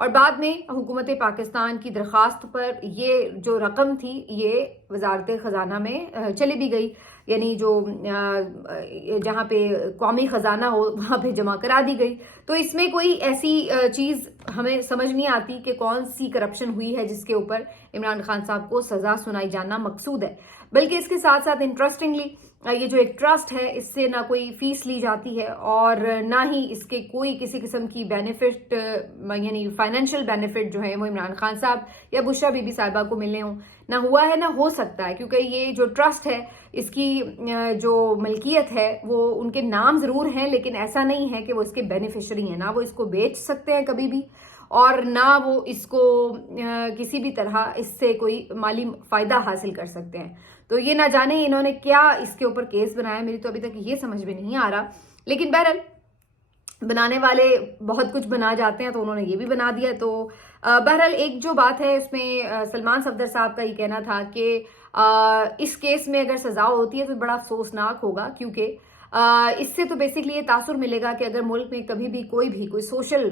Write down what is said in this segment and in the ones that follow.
اور بعد میں حکومت پاکستان کی درخواست پر یہ جو رقم تھی یہ وزارت خزانہ میں چلی بھی گئی، یعنی جو جہاں پہ قومی خزانہ ہو وہاں پہ جمع کرا دی گئی۔ تو اس میں کوئی ایسی چیز ہمیں سمجھ نہیں آتی کہ کون سی کرپشن ہوئی ہے جس کے اوپر عمران خان صاحب کو سزا سنائی جانا مقصود ہے، بلکہ اس کے ساتھ ساتھ انٹرسٹنگلی یہ جو ایک ٹرسٹ ہے اس سے نہ کوئی فیس لی جاتی ہے اور نہ ہی اس کے کوئی کسی قسم کی بینیفٹ یعنی فائنینشیل بینیفٹ جو ہے وہ عمران خان صاحب یا بشرا بی بی صاحبہ کو ملنے ہوں، نہ ہوا ہے نہ ہو سکتا ہے، کیونکہ یہ جو ٹرسٹ ہے اس کی جو ملکیت ہے وہ ان کے نام ضرور ہیں لیکن ایسا نہیں ہے کہ وہ اس کے بینیفیشری ہیں، نہ وہ اس کو بیچ سکتے ہیں کبھی بھی اور نہ وہ اس کو کسی بھی طرح اس سے کوئی مالی فائدہ حاصل کر سکتے ہیں۔ تو یہ نہ جانے انہوں نے کیا اس کے اوپر کیس بنایا، میری تو ابھی تک یہ سمجھ میں نہیں آ رہا، لیکن بہرحال بنانے والے بہت کچھ بنا جاتے ہیں تو انہوں نے یہ بھی بنا دیا۔ تو بہرحال ایک جو بات ہے اس میں سلمان صفدر صاحب کا یہ کہنا تھا کہ اس کیس میں اگر سزا ہوتی ہے تو بڑا افسوسناک ہوگا، کیونکہ اس سے تو بیسکلی یہ تاثر ملے گا کہ اگر ملک میں کبھی بھی کوئی سوشل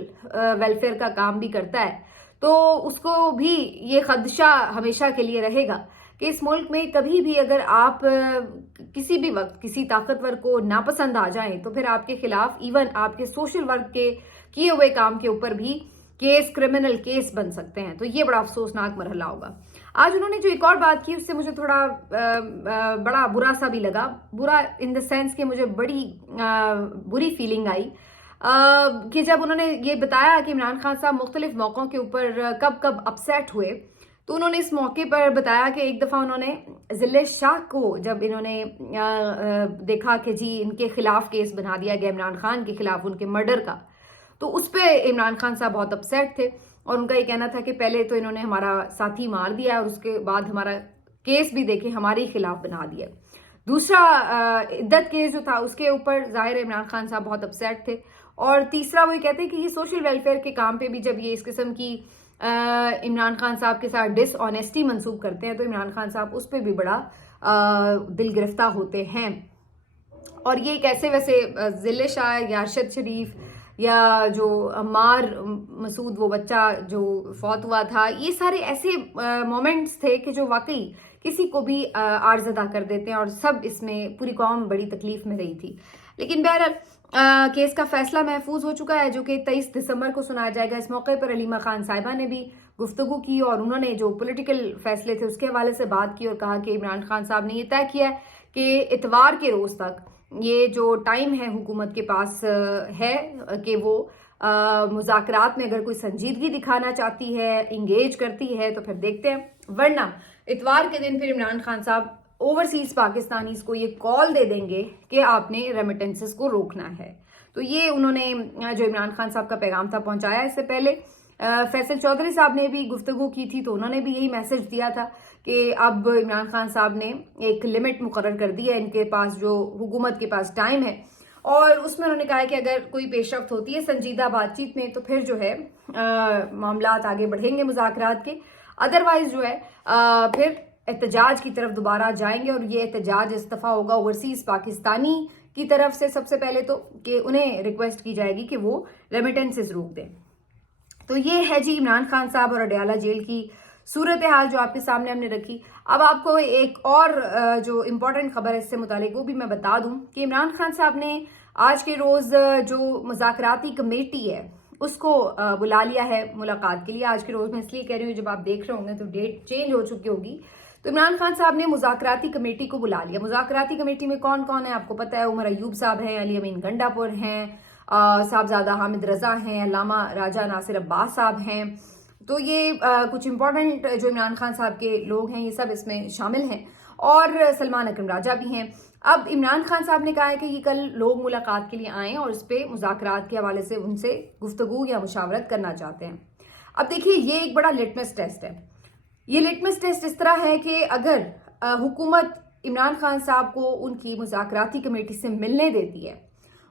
ویلفیئر کا کام بھی کرتا ہے تو اس کو بھی یہ خدشہ ہمیشہ کے لیے رہے گا کہ اس ملک میں کبھی بھی اگر آپ کسی بھی وقت کسی طاقتور کو ناپسند آ جائیں تو پھر آپ کے خلاف ایون آپ کے سوشل ورک کے کیے ہوئے کام کے اوپر بھی کیس، کرمنل کیس بن سکتے ہیں۔ تو یہ بڑا افسوسناک مرحلہ ہوگا۔ آج انہوں نے جو ایک اور بات کی اس سے مجھے تھوڑا بڑا برا سا بھی لگا، برا ان دا سینس کہ مجھے بڑی بری فیلنگ آئی کہ جب انہوں نے یہ بتایا کہ عمران خان صاحب مختلف موقعوں کے اوپر کب کب اپسیٹ ہوئے، تو انہوں نے اس موقع پر بتایا کہ ایک دفعہ انہوں نے ضلع شاہ کو جب انہوں نے دیکھا کہ جی ان کے خلاف کیس بنا دیا گیا عمران خان کے خلاف ان کے مرڈر کا، تو اس پہ عمران خان صاحب بہت اپسیٹ تھے اور ان کا یہ کہنا تھا کہ پہلے تو انہوں نے ہمارا ساتھی مار دیا اور اس کے بعد ہمارا کیس بھی دیکھے ہمارے خلاف بنا دیا۔ دوسرا عدت کیس جو تھا اس کے اوپر ظاہر عمران خان صاحب بہت اپسیٹ تھے، اور تیسرا وہ یہ کہتے ہیں کہ یہ سوشل ویلفیئر کے کام پہ بھی جب یہ اس قسم کی عمران خان صاحب کے ساتھ ڈس آنیسٹی منسوب کرتے ہیں تو عمران خان صاحب اس پہ بھی بڑا دل گرفتہ ہوتے ہیں۔ اور یہ کیسے ویسے ضلع شاہ یا ارشد شریف یا جو عمار مسعود وہ بچہ جو فوت ہوا تھا، یہ سارے ایسے مومنٹس تھے کہ جو واقعی کسی کو بھی عارضدہ کر دیتے ہیں اور سب اس میں پوری قوم بڑی تکلیف میں رہی تھی۔ لیکن بہرحال کیس کا فیصلہ محفوظ ہو چکا ہے جو کہ 23 دسمبر کو سنایا جائے گا۔ اس موقع پر علیمہ خان صاحبہ نے بھی گفتگو کی اور انہوں نے جو پولیٹیکل فیصلے تھے اس کے حوالے سے بات کی اور کہا کہ عمران خان صاحب نے یہ طے کیا ہے کہ اتوار کے روز تک یہ جو ٹائم ہے حکومت کے پاس ہے کہ وہ مذاکرات میں اگر کوئی سنجیدگی دکھانا چاہتی ہے، انگیج کرتی ہے تو پھر دیکھتے ہیں، ورنہ اتوار کے دن پھر عمران خان صاحب اوورسیز پاکستانیز کو یہ کال دے دیں گے کہ آپ نے ریمیٹنسز کو روکنا ہے۔ تو یہ انہوں نے جو عمران خان صاحب کا پیغام تھا پہنچایا۔ اس سے پہلے فیصل چودھری صاحب نے بھی گفتگو کی تھی تو انہوں نے بھی یہی میسج دیا تھا کہ اب عمران خان صاحب نے ایک لمٹ مقرر کر دی ہے ان کے پاس، جو حکومت کے پاس ٹائم ہے، اور اس میں انہوں نے کہا ہے کہ اگر کوئی پیش رفت ہوتی ہے سنجیدہ بات چیت میں تو پھر جو ہے معاملات آگے بڑھیں گے مذاکرات کے، ادروائز جو ہے پھر احتجاج کی طرف دوبارہ جائیں گے، اور یہ احتجاج اس دفعہ ہوگا اوورسیز پاکستانی کی طرف سے سب سے پہلے تو کہ انہیں ریکویسٹ کی جائے گی کہ وہ ریمیٹنسز روک دیں۔ تو یہ ہے جی عمران خان صاحب اور اڈیالہ جیل کی صورتحال جو آپ کے سامنے ہم نے رکھی۔ اب آپ کو ایک اور جو امپورٹنٹ خبر ہے اس سے متعلق وہ بھی میں بتا دوں کہ عمران خان صاحب نے آج کے روز جو مذاکراتی کمیٹی ہے اس کو بلا لیا ہے ملاقات کے لیے۔ آج کے روز میں اس لیے کہہ رہی ہوں جب آپ دیکھ رہے ہوں گے تو ڈیٹ چینج ہو چکی ہوگی، تو عمران خان صاحب نے مذاکراتی کمیٹی کو بلا لیا۔ مذاکراتی کمیٹی میں کون کون ہے آپ کو پتہ ہے، عمر ایوب صاحب ہیں، علی امین گنڈا پور ہیں، صاحبزادہ حامد رضا ہیں، علامہ راجہ ناصر عباس صاحب ہیں۔ تو یہ کچھ امپورٹنٹ جو عمران خان صاحب کے لوگ ہیں یہ سب اس میں شامل ہیں، اور سلمان اکرم راجہ بھی ہیں۔ اب عمران خان صاحب نے کہا ہے کہ یہ کل لوگ ملاقات کے لیے آئیں اور اس پہ مذاکرات کے حوالے سے ان سے گفتگو یا مشاورت کرنا چاہتے ہیں۔ اب دیکھیے یہ ایک بڑا لٹمس ٹیسٹ ہے۔ یہ لٹمس ٹیسٹ اس طرح ہے کہ اگر حکومت عمران خان صاحب کو ان کی مذاکراتی کمیٹی سے ملنے دیتی ہے،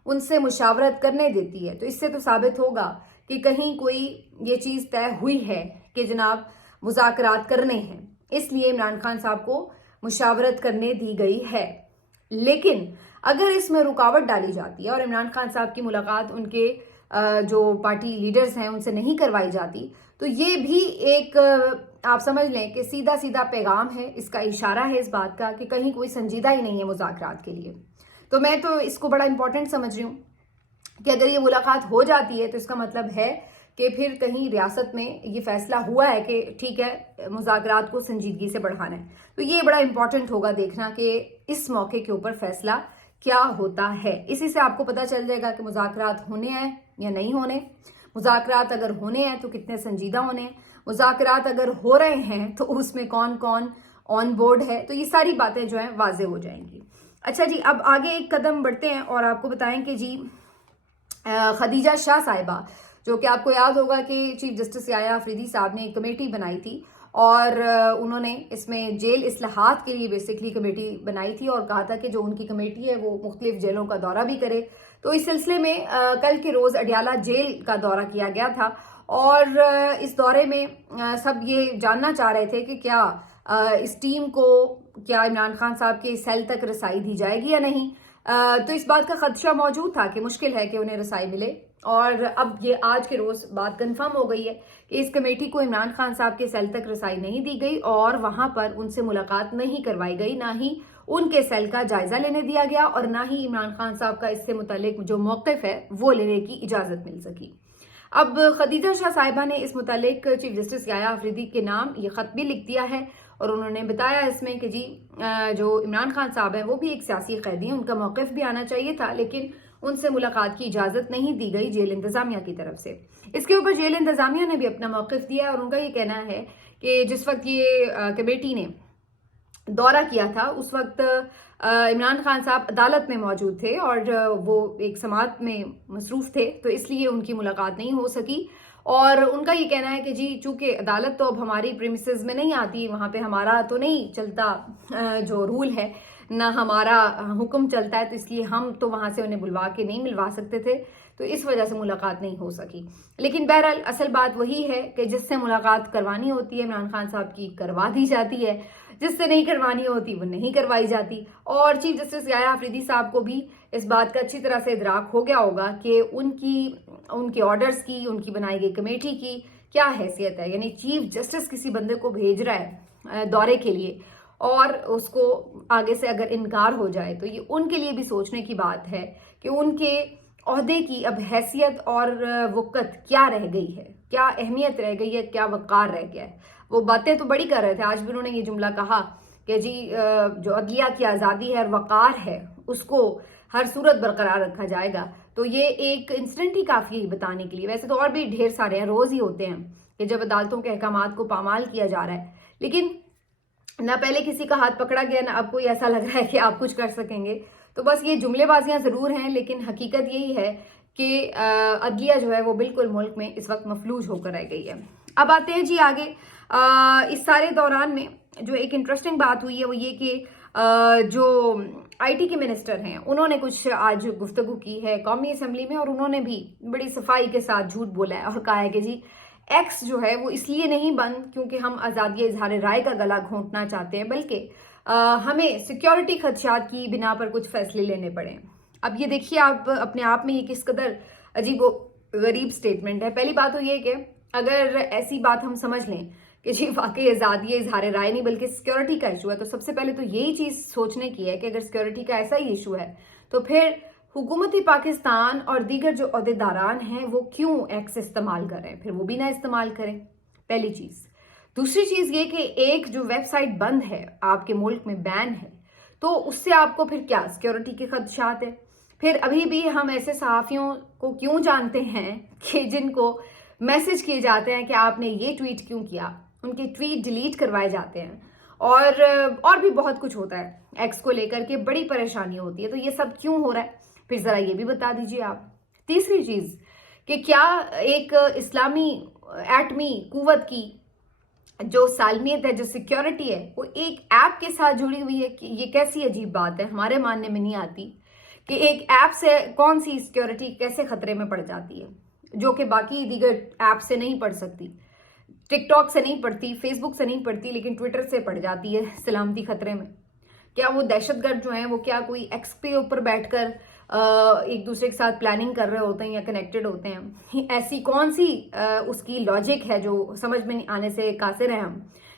ان سے مشاورت کرنے دیتی ہے، تو اس سے تو ثابت ہوگا کہ کہیں کوئی یہ چیز طے ہوئی ہے کہ جناب مذاکرات کرنے ہیں، اس لیے عمران خان صاحب کو مشاورت کرنے دی گئی ہے۔ لیکن اگر اس میں رکاوٹ ڈالی جاتی ہے اور عمران خان صاحب کی ملاقات ان کے جو پارٹی لیڈرز ہیں ان سے نہیں کروائی جاتی، تو یہ بھی ایک آپ سمجھ لیں کہ سیدھا سیدھا پیغام ہے، اس کا اشارہ ہے اس بات کا کہ کہیں کوئی سنجیدہ ہی نہیں ہے مذاکرات کے لیے۔ تو میں تو اس کو بڑا امپورٹنٹ سمجھ رہی ہوں کہ اگر یہ ملاقات ہو جاتی ہے تو اس کا مطلب ہے کہ پھر کہیں ریاست میں یہ فیصلہ ہوا ہے کہ ٹھیک ہے مذاکرات کو سنجیدگی سے بڑھانا ہے۔ تو یہ بڑا امپورٹنٹ ہوگا دیکھنا کہ اس موقع کے اوپر فیصلہ کیا ہوتا ہے۔ اسی سے آپ کو پتہ چل جائے گا کہ مذاکرات ہونے ہیں یا نہیں ہونے، مذاکرات اگر ہونے ہیں تو کتنے سنجیدہ ہونے ہیں، مذاکرات اگر ہو رہے ہیں تو اس میں کون کون آن بورڈ ہے، تو یہ ساری باتیں جو ہیں واضح ہو جائیں گی۔ اچھا جی، اب آگے ایک قدم بڑھتے ہیں اور آپ کو بتائیں کہ جی خدیجہ شاہ صاحبہ، جو کہ آپ کو یاد ہوگا کہ چیف جسٹس یحییٰ آفریدی صاحب نے ایک کمیٹی بنائی تھی اور انہوں نے اس میں جیل اصلاحات کے لیے بیسکلی کمیٹی بنائی تھی اور کہا تھا کہ جو ان کی کمیٹی ہے وہ مختلف جیلوں کا دورہ بھی کرے۔ تو اس سلسلے میں کل کے روز اڈیالہ جیل کا دورہ کیا گیا تھا اور اس دورے میں سب یہ جاننا چاہ رہے تھے کہ کیا اس ٹیم کو کیا عمران خان صاحب کے سیل تک رسائی دی جائے گی یا نہیں۔ تو اس بات کا خدشہ موجود تھا کہ مشکل ہے کہ انہیں رسائی ملے، اور اب یہ آج کے روز بات کنفرم ہو گئی ہے کہ اس کمیٹی کو عمران خان صاحب کے سیل تک رسائی نہیں دی گئی اور وہاں پر ان سے ملاقات نہیں کروائی گئی، نہ ہی ان کے سیل کا جائزہ لینے دیا گیا اور نہ ہی عمران خان صاحب کا اس سے متعلق جو موقف ہے وہ لینے کی اجازت مل سکی۔ اب خدیجہ شاہ صاحبہ نے اس متعلق چیف جسٹس یحییٰ آفریدی کے نام یہ خط بھی لکھ دیا ہے اور انہوں نے بتایا اس میں کہ جی جو عمران خان صاحب ہیں وہ بھی ایک سیاسی قیدی ہیں، ان کا موقف بھی آنا چاہیے تھا لیکن ان سے ملاقات کی اجازت نہیں دی گئی جیل انتظامیہ کی طرف سے۔ اس کے اوپر جیل انتظامیہ نے بھی اپنا موقف دیا اور ان کا یہ کہنا ہے کہ جس وقت یہ کمیٹی نے دورہ کیا تھا اس وقت عمران خان صاحب عدالت میں موجود تھے اور وہ ایک سماعت میں مصروف تھے، تو اس لیے ان کی ملاقات نہیں ہو سکی۔ اور ان کا یہ کہنا ہے کہ جی چونکہ عدالت تو اب ہماری پریمیسز میں نہیں آتی، وہاں پہ ہمارا تو نہیں چلتا جو رول ہے، نہ ہمارا حکم چلتا ہے، تو اس لیے ہم تو وہاں سے انہیں بلوا کے نہیں ملوا سکتے تھے، تو اس وجہ سے ملاقات نہیں ہو سکی۔ لیکن بہرحال اصل بات وہی ہے کہ جس سے ملاقات کروانی ہوتی ہے عمران خان صاحب کی کروا دی جاتی ہے، جس سے نہیں کروانی ہوتی وہ نہیں کروائی جاتی۔ اور چیف جسٹس یحییٰ آفریدی صاحب کو بھی اس بات کا اچھی طرح سے ادراک ہو گیا ہوگا کہ ان کے آرڈرز کی، ان کی بنائی گئی کمیٹی کی کیا حیثیت ہے، یعنی چیف جسٹس کسی بندے کو بھیج رہا ہے دورے کے لیے اور اس کو آگے سے اگر انکار ہو جائے تو یہ ان کے لیے بھی سوچنے کی بات ہے کہ ان کے عہدے کی اب حیثیت اور وقت کیا رہ گئی ہے، کیا اہمیت رہ گئی ہے، کیا وقار رہ گیا ہے۔ وہ باتیں تو بڑی کر رہے تھے، آج بھی انہوں نے یہ جملہ کہا کہ جی جو عدلیہ کی آزادی ہے اور وقار ہے اس کو ہر صورت برقرار رکھا جائے گا۔ تو یہ ایک انسیڈنٹ ہی کافی ہے بتانے کے لیے، ویسے تو اور بھی ڈھیر سارے ہیں، روز ہی ہوتے ہیں کہ جب عدالتوں کے احکامات کو پامال کیا جا رہا ہے، لیکن نہ پہلے کسی کا ہاتھ پکڑا گیا نہ اب کوئی ایسا لگ رہا ہے کہ آپ کچھ کر سکیں گے۔ تو بس یہ جملے بازیاں ضرور ہیں لیکن حقیقت یہی ہے کہ عدلیہ جو ہے وہ بالکل ملک میں اس وقت مفلوج ہو کر رہ گئی ہے۔ اب آتے ہیں جی آگے، اس سارے دوران میں جو ایک انٹرسٹنگ بات ہوئی ہے وہ یہ کہ جو آئی ٹی کے منسٹر ہیں انہوں نے کچھ آج گفتگو کی ہے قومی اسمبلی میں اور انہوں نے بھی بڑی صفائی کے ساتھ جھوٹ بولا ہے اور کہا ہے کہ جی ایکس جو ہے وہ اس لیے نہیں بند کیونکہ ہم آزادی اظہار رائے کا گلا گھونٹنا چاہتے ہیں، بلکہ ہمیں سیکیورٹی خدشات کی بنا پر کچھ فیصلے لینے پڑے۔ اب یہ دیکھیے آپ اپنے آپ میں یہ کس قدر عجیب و غریب سٹیٹمنٹ ہے۔ پہلی بات تو یہ کہ اگر ایسی بات ہم سمجھ لیں کہ جی واقعی آزادی اظہار رائے نہیں بلکہ سیکیورٹی کا ایشو ہے، تو سب سے پہلے تو یہی چیز سوچنے کی ہے کہ اگر سیکیورٹی کا ایسا ہی ایشو ہے تو پھر حکومتی پاکستان اور دیگر جو عہدیداران ہیں وہ کیوں ایکس استعمال کر رہے ہیں، پھر وہ بھی نہ استعمال کریں، پہلی چیز۔ دوسری چیز یہ کہ ایک جو ویب سائٹ بند ہے آپ کے ملک میں بین ہے، تو اس سے آپ کو پھر کیا سیکیورٹی کے خدشات ہے۔ پھر ابھی بھی ہم ایسے صحافیوں کو کیوں جانتے ہیں کہ جن کو میسج کیے جاتے ہیں کہ آپ نے یہ ٹویٹ کیوں کیا، ان کے ٹویٹ ڈیلیٹ کروائے جاتے ہیں اور بھی بہت کچھ ہوتا ہے ایکس کو لے کر کے، بڑی پریشانی ہوتی ہے۔ تو یہ سب کیوں ہو رہا ہے پھر ذرا یہ بھی بتا دیجئے آپ۔ تیسری چیز کہ کیا ایک اسلامی ایٹمی قوت کی جو سالمیت ہے، جو سیکیورٹی ہے، وہ ایک ایپ کے ساتھ جڑی ہوئی ہے؟ یہ کیسی عجیب بات ہے، ہمارے ماننے میں نہیں آتی کہ ایک ایپ سے کون سی سیکیورٹی کیسے خطرے میں پڑ جاتی ہے جو کہ باقی دیگر ایپ سے نہیں پڑ سکتی، ٹک ٹاک سے نہیں پڑتی، فیس بک سے نہیں پڑتی، لیکن ٹویٹر سے پڑ جاتی ہے سلامتی خطرے میں۔ کیا وہ دہشت گرد جو ہیں وہ کیا کوئی ایکس کے اوپر بیٹھ کر ایک دوسرے کے ساتھ پلاننگ کر رہے ہوتے ہیں یا کنیکٹڈ ہوتے ہیں، ایسی کون سی اس کی لاجک ہے جو سمجھ میں نہیں آنے سے قاصر ہیں ہم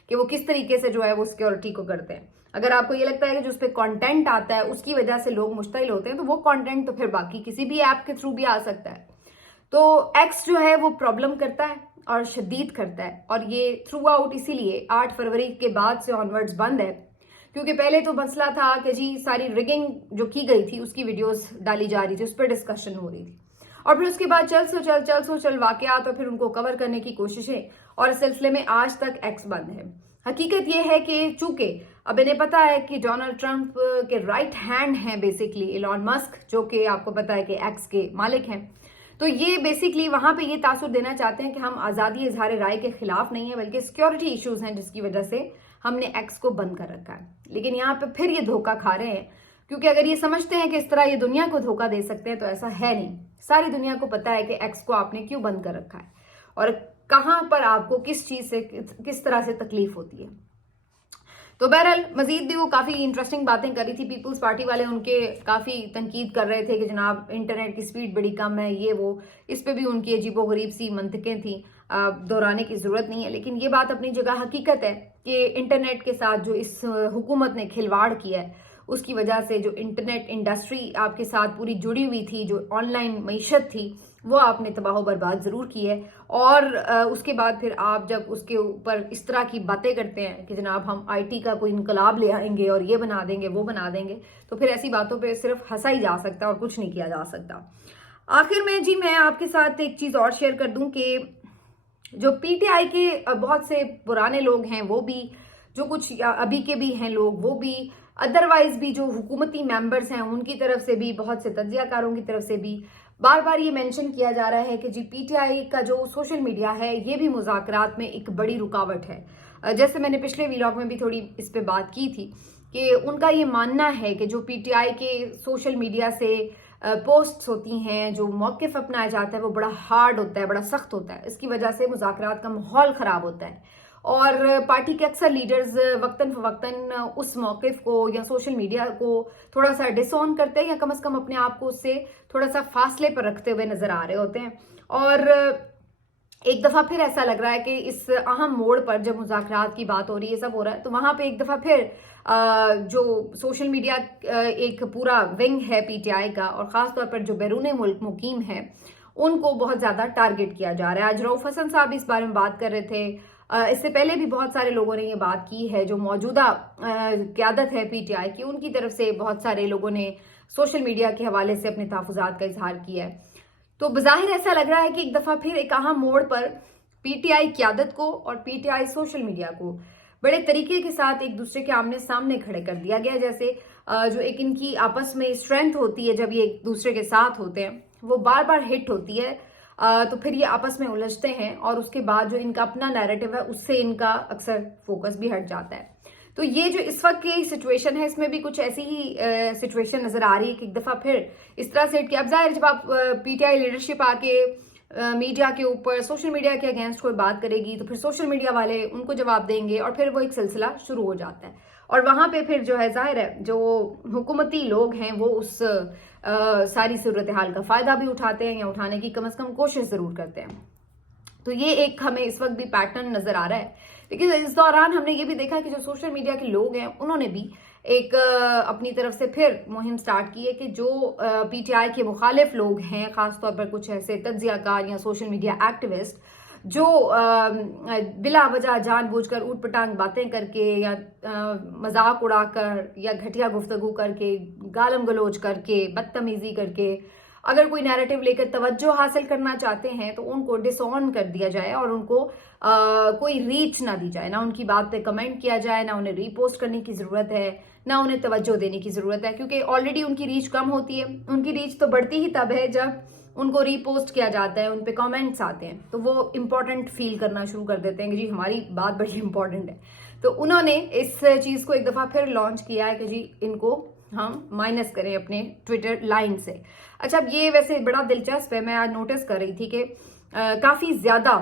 کہ وہ کس طریقے سے جو ہے وہ سیکیورٹی کو کرتے ہیں. اگر آپ کو یہ لگتا ہے کہ جو اس پہ کانٹینٹ آتا ہے اس کی وجہ سے لوگ مشتعل ہوتے ہیں، تو وہ کانٹینٹ تو پھر باقی کسی بھی ایپ کے تھرو بھی آ سکتا ہے. تو ایکس جو ہے وہ پرابلم کرتا ہے اور شدید کرتا ہے، اور یہ تھرو آؤٹ اسی لیے 8 فروری کے بعد سے آنورڈز بند ہے، کیونکہ پہلے تو مسئلہ تھا کہ جی ساری ریگنگ جو کی گئی تھی اس کی ویڈیوز ڈالی جا رہی تھی، اس پہ ڈسکشن ہو رہی تھی، اور پھر اس کے بعد چل سو چل واقعات اور پھر ان کو کور کرنے کی کوششیں، اور اس سلسلے میں آج تک ایکس بند ہے. حقیقت یہ ہے کہ چونکہ اب انہیں پتا ہے کہ ڈونلڈ ٹرمپ کے رائٹ ہینڈ ہیں بیسکلی ایلون مسک، جو کہ آپ کو پتا ہے کہ ایکس کے مالک ہیں، تو یہ بیسکلی وہاں پہ یہ تاثر دینا چاہتے ہیں کہ ہم آزادی اظہار رائے کے خلاف نہیں ہیں، بلکہ سیکیورٹی ایشوز ہیں جس کی وجہ سے ہم نے ایکس کو بند کر رکھا ہے. لیکن یہاں پہ پھر یہ دھوکہ کھا رہے ہیں، کیونکہ اگر یہ سمجھتے ہیں کہ اس طرح یہ دنیا کو دھوکہ دے سکتے ہیں تو ایسا ہے نہیں. ساری دنیا کو پتا ہے کہ ایکس کو آپ نے کیوں بند کر رکھا ہے اور کہاں پر آپ کو کس چیز سے کس طرح سے تکلیف ہوتی ہے. تو بہرحال مزید بھی وہ کافی انٹرسٹنگ باتیں کر رہی تھی. پیپلز پارٹی والے ان کے کافی تنقید کر رہے تھے کہ جناب انٹرنیٹ کی سپیڈ بڑی کم ہے، یہ وہ، اس پہ بھی ان کی عجیب و غریب سی منطقیں تھیں، دہرانے کی ضرورت نہیں ہے. لیکن یہ بات اپنی جگہ حقیقت ہے کہ انٹرنیٹ کے ساتھ جو اس حکومت نے کھلواڑ کیا ہے اس کی وجہ سے جو انٹرنیٹ انڈسٹری آپ کے ساتھ پوری جڑی ہوئی تھی، جو آن لائن معیشت تھی، وہ آپ نے تباہ و برباد ضرور کی ہے. اور اس کے بعد پھر آپ جب اس کے اوپر اس طرح کی باتیں کرتے ہیں کہ جناب ہم آئی ٹی کا کوئی انقلاب لے آئیں گے اور یہ بنا دیں گے وہ بنا دیں گے، تو پھر ایسی باتوں پہ صرف ہنسا ہی جا سکتا ہے اور کچھ نہیں کیا جا سکتا. آخر میں جی میں آپ کے ساتھ ایک چیز اور شیئر کر دوں کہ جو پی ٹی آئی کے بہت سے پرانے لوگ ہیں وہ بھی، جو کچھ ابھی کے بھی ہیں لوگ وہ بھی، ادروائز بھی جو حکومتی ممبرز ہیں ان کی طرف سے بھی، بہت سے تجزیہ کاروں کی طرف سے بھی بار بار یہ مینشن کیا جا رہا ہے کہ جی پی ٹی آئی کا جو سوشل میڈیا ہے یہ بھی مذاکرات میں ایک بڑی رکاوٹ ہے. جیسے میں نے پچھلے ویلاگ میں بھی تھوڑی اس پہ بات کی تھی کہ ان کا یہ ماننا ہے کہ جو پی ٹی آئی کے سوشل میڈیا سے پوسٹس ہوتی ہیں، جو موقف اپنایا جاتا ہے وہ بڑا ہارڈ ہوتا ہے، بڑا سخت ہوتا ہے. اس کی وجہ سے مذاکرات کا ماحول خراب ہوتا ہے، اور پارٹی کے اکثر لیڈرز وقتاً فوقتاً اس موقف کو یا سوشل میڈیا کو تھوڑا سا ڈس آن کرتے ہیں، یا کم از کم اپنے آپ کو اس سے تھوڑا سا فاصلے پر رکھتے ہوئے نظر آ رہے ہوتے ہیں. اور ایک دفعہ پھر ایسا لگ رہا ہے کہ اس اہم موڑ پر جب مذاکرات کی بات ہو رہی ہے، سب ہو رہا ہے، تو وہاں پہ ایک دفعہ پھر جو سوشل میڈیا ایک پورا ونگ ہے پی ٹی آئی کا، اور خاص طور پر جو بیرون ملک مقیم ہے ان کو بہت زیادہ ٹارگٹ کیا جا رہا ہے. آج رؤف حسن صاحب اس بارے میں بات کر رہے تھے، اس سے پہلے بھی بہت سارے لوگوں نے یہ بات کی ہے. جو موجودہ قیادت ہے پی ٹی آئی کی، ان کی طرف سے بہت سارے لوگوں نے سوشل میڈیا کے حوالے سے اپنے تحفظات کا اظہار کیا ہے. تو بظاہر ایسا لگ رہا ہے کہ ایک دفعہ پھر ایک اہم موڑ پر پی ٹی آئی قیادت کو اور P T I social media کو بڑے طریقے کے ساتھ ایک دوسرے کے آمنے سامنے کھڑے کر دیا گیا. جیسے جو ایک ان کی آپس میں اسٹرینتھ ہوتی ہے جب یہ ایک دوسرے کے ساتھ ہوتے ہیں، وہ بار بار ہٹ ہوتی ہے، تو پھر یہ آپس میں الجھتے ہیں، اور اس کے بعد جو ان کا اپنا نیریٹو ہے اس سے ان کا اکثر فوکس بھی ہٹ جاتا ہے. تو یہ جو اس وقت کی سچویشن ہے، اس میں بھی کچھ ایسی ہی سچویشن نظر آ رہی ہے کہ ایک دفعہ پھر اس طرح سے اب ظاہر جب آپ پی ٹی آئی لیڈرشپ آ کے میڈیا کے اوپر سوشل میڈیا کے اگینسٹ کوئی بات کرے گی تو پھر سوشل میڈیا والے ان کو جواب دیں گے، اور پھر وہ ایک سلسلہ شروع ہو جاتا ہے. اور وہاں پہ پھر جو ہے ظاہر ہے جو حکومتی لوگ ہیں وہ اس ساری صورتحال کا فائدہ بھی اٹھاتے ہیں، یا اٹھانے کی کم از کم کوشش ضرور کرتے ہیں. تو یہ ایک ہمیں اس وقت بھی پیٹرن نظر آ رہا ہے. لیکن اس دوران ہم نے یہ بھی دیکھا کہ جو سوشل میڈیا کے لوگ ہیں انہوں نے بھی ایک اپنی طرف سے پھر مہم سٹارٹ کی ہے کہ جو پی ٹی آئی کے مخالف لوگ ہیں، خاص طور پر کچھ ایسے تجزیہ کار یا سوشل میڈیا ایکٹیوسٹ جو بلا وجہ جان بوجھ کر اوٹ پٹانگ باتیں کر کے یا مذاق اڑا کر یا گھٹیا گفتگو کر کے گالم گلوچ کر کے بدتمیزی کر کے اگر کوئی نیریٹو لے کر توجہ حاصل کرنا چاہتے ہیں تو ان کو ڈس آن کر دیا جائے، اور ان کو کوئی ریچ نہ دی جائے، نہ ان کی بات پہ کمنٹ کیا جائے، نہ انہیں ری پوسٹ کرنے کی ضرورت ہے، نہ انہیں توجہ دینے کی ضرورت ہے، کیونکہ آلریڈی ان کی ریچ کم ہوتی ہے. ان کی ریچ تو بڑھتی ہی تب ہے جب ان کو ری پوسٹ کیا جاتا ہے، ان پہ کامنٹس آتے ہیں، تو وہ امپورٹنٹ فیل کرنا شروع کر دیتے ہیں کہ جی ہماری بات بڑی امپورٹنٹ ہے. تو انہوں نے اس چیز کو ایک دفعہ پھر لانچ کیا ہے کہ جی ان کو ہم مائنس کریں اپنے ٹویٹر لائن سے. اچھا اب یہ ویسے بڑا دلچسپ ہے، میں آج نوٹس کر رہی تھی کہ کافی زیادہ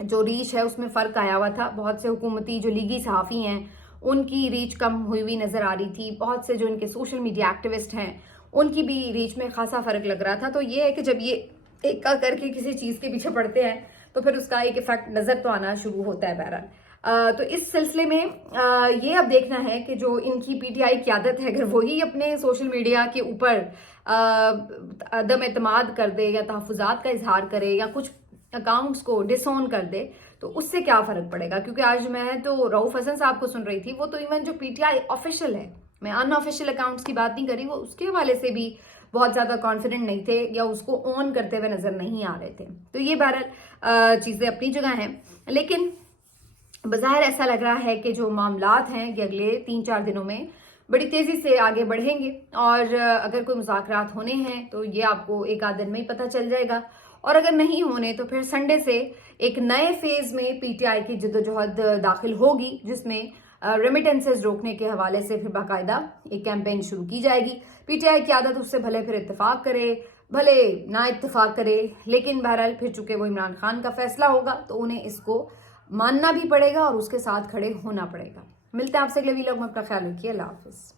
جو ریچ ہے اس میں فرق آیا ہوا تھا. بہت سے حکومتی جو لیگی صحافی ہیں ان کی ریچ کم ہوئی ہوئی نظر آ رہی تھی. بہت سے جو ان کے سوشل میڈیا ایکٹیوسٹ ہیں ان کی بھی ریچ میں خاصا فرق لگ رہا تھا. تو یہ ہے کہ جب یہ ایک کا کر کے کسی چیز کے پیچھے پڑتے ہیں تو پھر اس کا ایک افیکٹ نظر تو آنا شروع ہوتا ہے. بہرحال تو اس سلسلے میں یہ اب دیکھنا ہے کہ جو ان کی پی ٹی آئی قیادت ہے اگر وہی اپنے سوشل میڈیا کے اوپر عدم اعتماد کر دے یا تحفظات کا اظہار کرے یا کچھ اکاؤنٹس کو ڈس آن کر دے تو اس سے کیا فرق پڑے گا. کیونکہ آج میں تو رؤف حسن صاحب کو سن رہی تھی, وہ تو ایون جو پی ٹی آئی آفیشیل ہے, میں ان آفیشیل اکاؤنٹس کی بات نہیں کر رہی, وہ اس کے حوالے سے بھی بہت زیادہ کانفیڈنٹ نہیں تھے یا اس کو آن کرتے ہوئے نظر نہیں آ رہے تھے. تو یہ بہرحال چیزیں اپنی جگہ ہیں, لیکن بظاہر ایسا لگ رہا ہے کہ جو معاملات ہیں یہ اگلے 3-4 دنوں میں بڑی تیزی سے آگے بڑھیں گے, اور اگر کوئی مذاکرات ہونے ہیں تو یہ آپ کو ایک آدھ دن میں ہی پتہ چل جائے گا, اور اگر نہیں ہونے تو پھر سنڈے سے ایک نئے فیز میں پی ٹی آئی کی جدوجہد داخل ہوگی, جس میں ریمیٹنسز روکنے کے حوالے سے پھر باقاعدہ ایک کیمپین شروع کی جائے گی. پی ٹی آئی کی عادت اس سے بھلے پھر اتفاق کرے بھلے نہ اتفاق کرے, لیکن بہرحال پھر چونکہ وہ عمران خان کا فیصلہ ہوگا تو انہیں اس کو ماننا بھی پڑے گا اور اس کے ساتھ کھڑے ہونا پڑے گا. ملتے ہیں آپ سے اگلے ویلاگ میں, اپنا خیال رکھیے, اللہ حافظ.